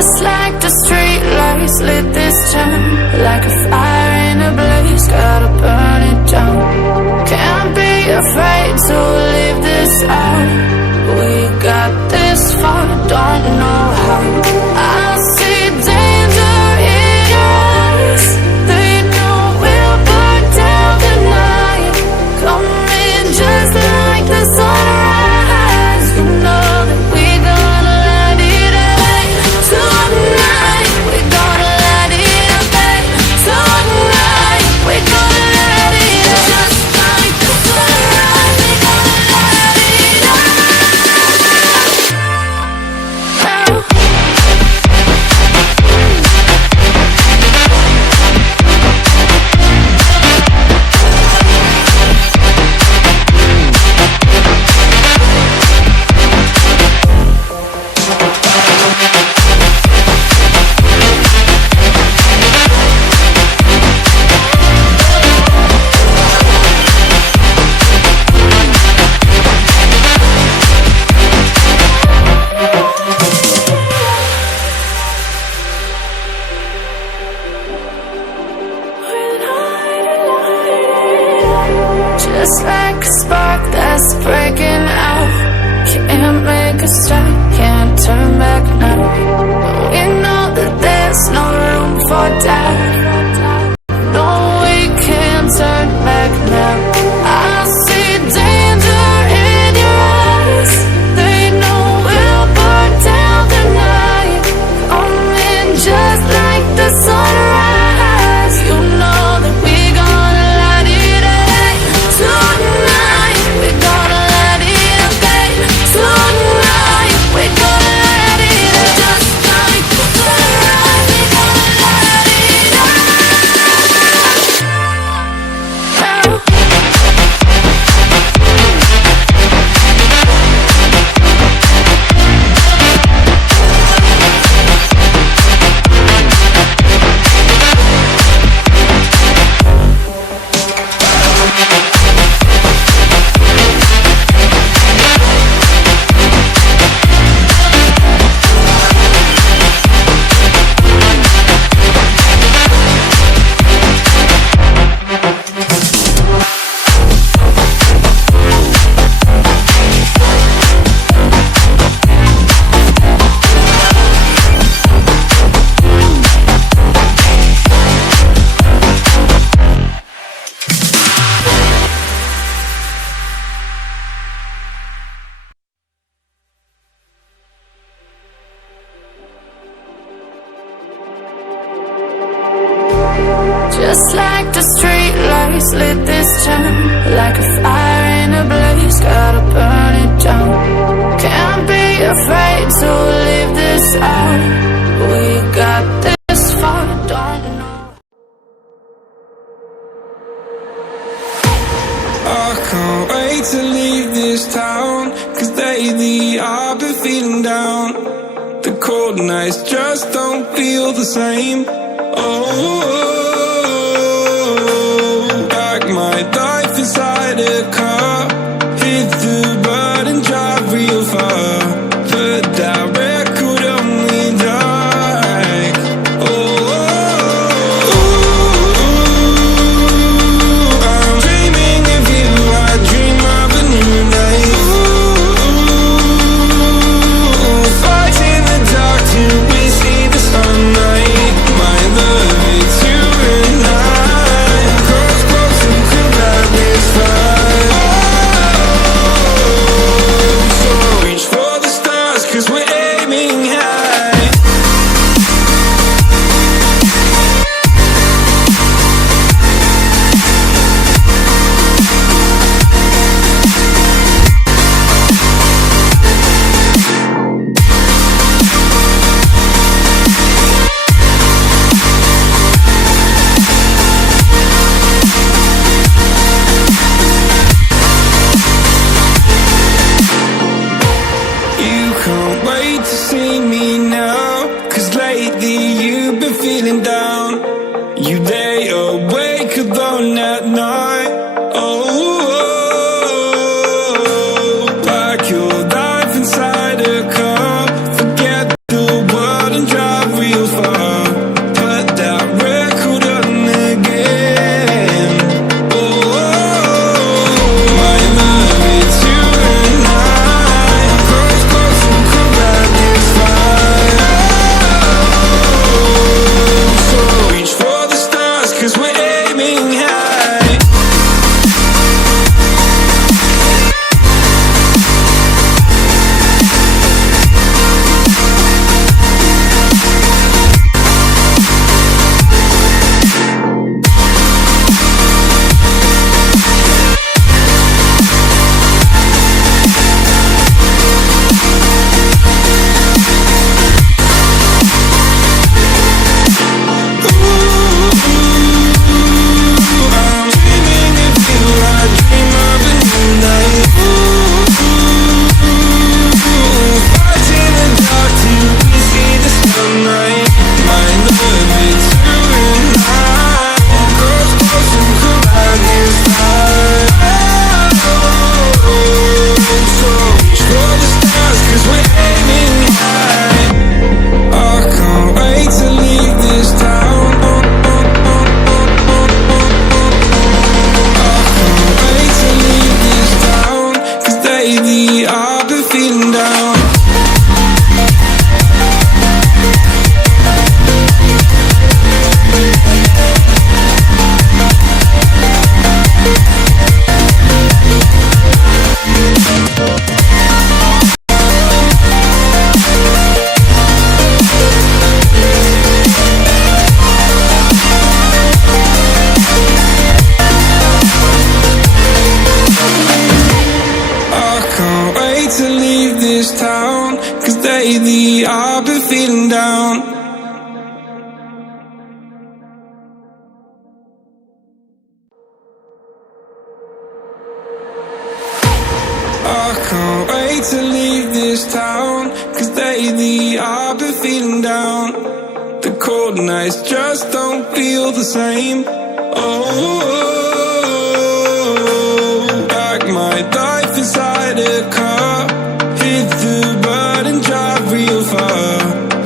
Just like the street lights lit this town, like a fire in a blaze, gotta burn it down. Can't be afraid to leave this out. We got this far, don't know how. I see danger in your eyes. They know we'll burn down the night. Coming just like the sunrise. You know that we're gonna let it rain. Tonight we're gonna let it rain. Tonight we're gonna let it rain. Just like the sunrise, we're gonna let it rain. Just like a spark that's breaking out. Can't make a stop, can't turn back now. We know that there's no room for doubt. No, we can't turn back now. I see danger in your eyes. They know we'll burn down the night. Coming just like the sunrise. You know that we're gonna let it rain. Tonight we're gonna let it rain. Tonight we're gonna let it rain. Just like the sunrise, we're gonna let it rain. Just like the street lights lit this town, like a fire in a blaze, gotta burn it down. Can't be afraid to leave this out. We got this far, don't know. I can't wait to leave this town, 'cause lately I've been feeling down. The cold nights just don't feel the same. Like my life inside a car, hit the button, drive real far. Put that record on me like, I'm dreaming of you, I dream of a new life. Fight in the dark till we see the sunlight. My love, it's you and I. Cross close until that is fine. lately I've been feeling down. I can't wait to leave this town, 'cause lately I've been feeling down. The cold nights just don't feel the same. Oh, like my life inside a car, hit the button, drive real far,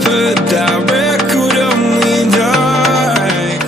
but that record only die.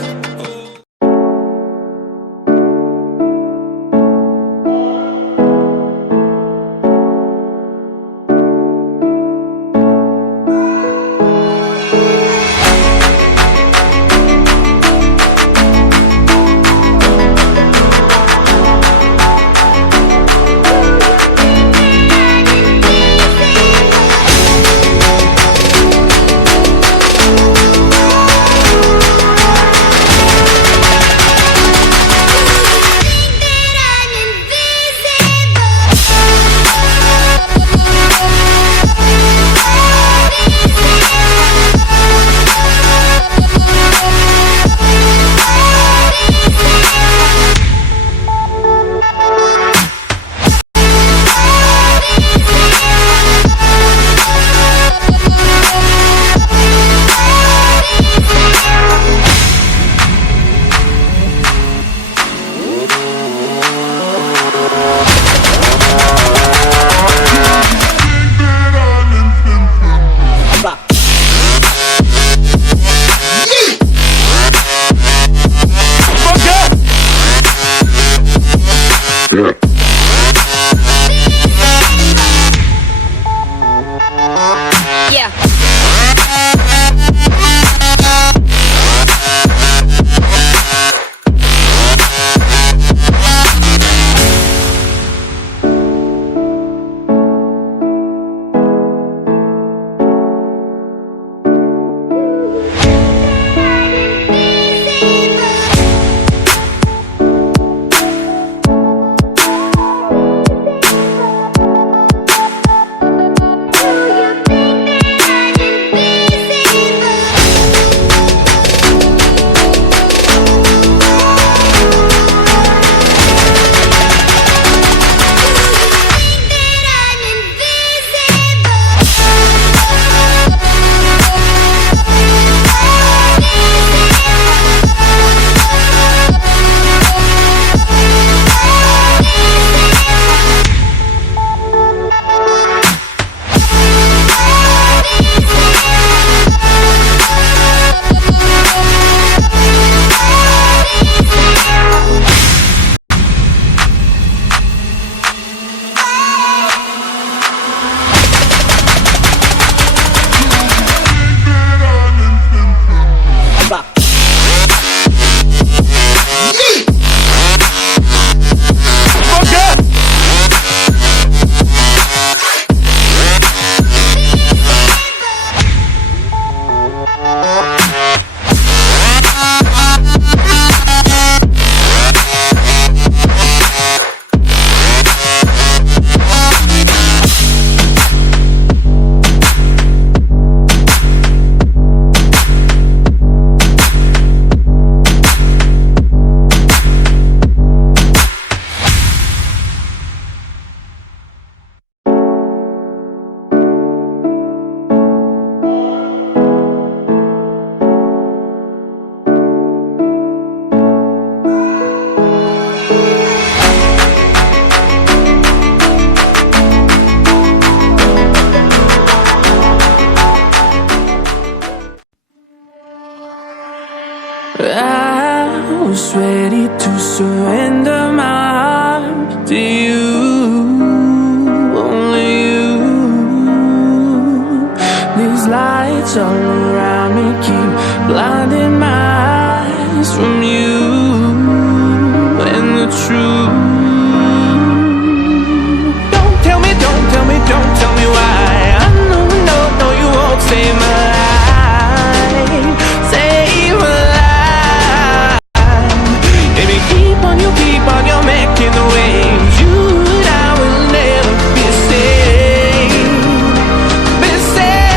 I was ready to surrender my heart to you, only you. These lights all around me keep blinding my eyes from you and the truth. Don't tell me, don't tell me, don't tell me why. I know, no, you won't save my life, save my life. Baby, keep on, you're making the waves. You and I will never be the same, be the same.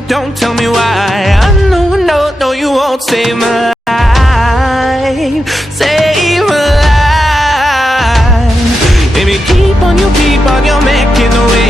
don't tell me why. I know, no, you won't save my life, save my life. Baby, keep on, you making the way.